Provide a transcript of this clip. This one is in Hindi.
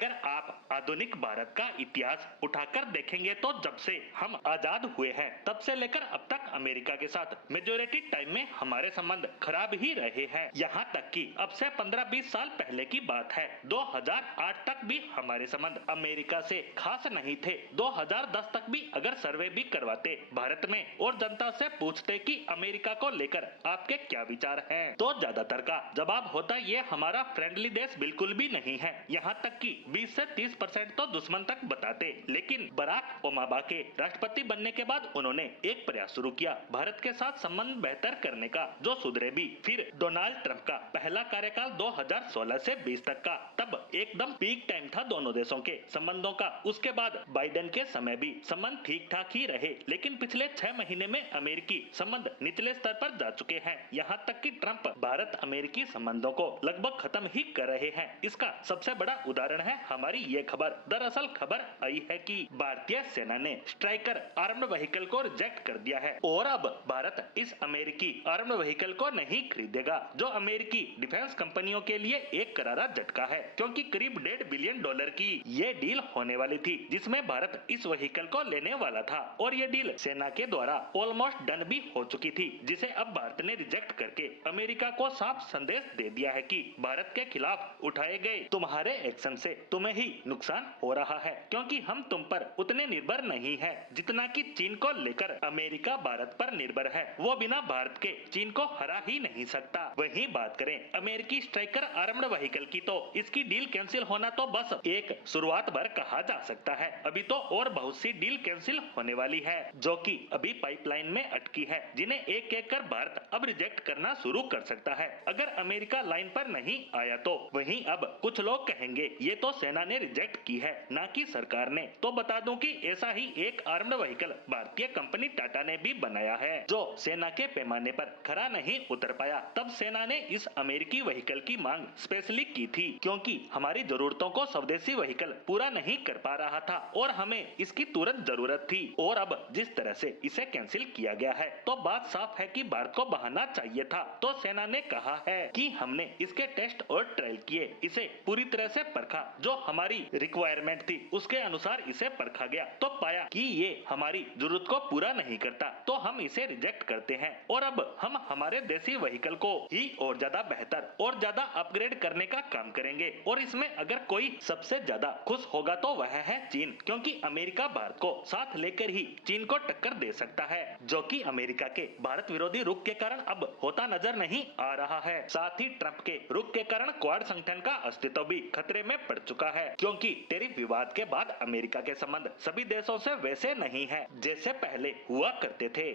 अगर आप आधुनिक भारत का इतिहास उठाकर देखेंगे तो जब से हम आजाद हुए हैं तब से लेकर अब तक अमेरिका के साथ मेजोरिटी टाइम में हमारे संबंध खराब ही रहे हैं। यहाँ तक कि अब से 15-20 साल पहले की बात है, 2008 तक भी हमारे संबंध अमेरिका से खास नहीं थे। 2010 तक भी अगर सर्वे भी करवाते भारत में और जनता से पूछते कि अमेरिका को लेकर आपके क्या विचार हैं, तो ज्यादातर का जवाब होता ये हमारा फ्रेंडली देश बिल्कुल भी नहीं है। यहाँ तक कि 20 से 30% तो दुश्मन तक बताते। लेकिन बराक ओबामा के राष्ट्रपति बनने के बाद उन्होंने एक प्रयास शुरू किया भारत के साथ संबंध बेहतर करने का, जो सुधरे भी। फिर डोनाल्ड ट्रंप का पहला कार्यकाल 2016 से 20 तक का, तब एकदम पीक टाइम था दोनों देशों के संबंधों का। उसके बाद बाइडेन के समय भी संबंध ठीक ठाक ही रहे, लेकिन पिछले 6 महीने में अमेरिकी संबंध निचले स्तर पर जा चुके हैं। यहाँ तक कि ट्रंप भारत अमेरिकी संबंधों को लगभग खत्म ही कर रहे हैं। इसका सबसे बड़ा उदाहरण है हमारी ये खबर। दरअसल खबर आई है कि भारतीय सेना ने स्ट्राइकर आर्म्ड व्हीकल को रिजेक्ट कर दिया है और अब भारत इस अमेरिकी आर्म्ड व्हीकल को नहीं खरीदेगा, जो अमेरिकी डिफेंस कंपनियों के लिए एक करारा झटका है, क्योंकि करीब $1.5 बिलियन की ये डील होने वाली थी जिसमें भारत इस व्हीकल को लेने वाला था और ये डील सेना के द्वारा ऑलमोस्ट डन भी हो चुकी थी, जिसे अब भारत ने रिजेक्ट करके अमेरिका को साफ संदेश दे दिया है कि भारत के खिलाफ उठाए गए तुम्हारे एक्शन से तुम्हें ही नुकसान हो रहा है, क्योंकि हम तुम पर उतने निर्भर नहीं है जितना कि चीन को लेकर अमेरिका भारत पर निर्भर है। वो बिना भारत के चीन को हरा ही नहीं सकता। वहीं बात करें अमेरिकी स्ट्राइकर आर्म्ड व्हीकल की, तो इसकी डील कैंसिल होना तो बस एक शुरुआत भर कहा जा सकता है। अभी तो और बहुत सी डील कैंसिल होने वाली है जो कि अभी पाइपलाइन में अटकी है, जिन्हें एक एक कर भारत अब रिजेक्ट करना शुरू कर सकता है अगर अमेरिका लाइन पर नहीं आया तो। वहीं अब कुछ लोग कहेंगे ये तो सेना ने रिजेक्ट की है, ना कि सरकार ने। तो बता दूं कि ऐसा ही एक आर्म्ड व्हीकल भारतीय कंपनी टाटा ने भी बनाया है, जो सेना के पैमाने पर खरा नहीं उतर पाया। तब सेना ने इस अमेरिकी व्हीकल की मांग स्पेशली की थी, क्योंकि हमारी जरूरतों को स्वदेशी व्हीकल पूरा नहीं कर पा रहा था और हमें इसकी तुरंत जरूरत थी। और अब जिस तरह से इसे कैंसिल किया गया है, तो बात साफ है कि भारत को बहाना चाहिए था। तो सेना ने कहा है कि हमने इसके टेस्ट और ट्रायल किए, इसे पूरी तरह से परखा, जो हमारी रिक्वायरमेंट थी उसके अनुसार इसे परखा गया, तो पाया कि ये हमारी जरूरत को पूरा नहीं करता, तो हम इसे रिजेक्ट करते हैं। और अब हम हमारे देसी व्हीकल को ही और ज्यादा बेहतर और ज्यादा अपग्रेड करने का काम करेंगे। और इसमें अगर कोई सबसे ज्यादा खुश होगा तो वह है चीन, क्योंकि अमेरिका भारत को साथ लेकर ही चीन को टक्कर दे सकता है, जो कि अमेरिका के भारत विरोधी रुख के कारण अब होता नजर नहीं आ रहा है। साथ ही ट्रंप के रुख के कारण क्वाड संगठन का अस्तित्व भी खतरे में पड़ चुका है, क्योंकि टैरिफ विवाद के बाद अमेरिका के संबंध सभी देशों से वैसे नहीं है जैसे पहले हुआ करते थे।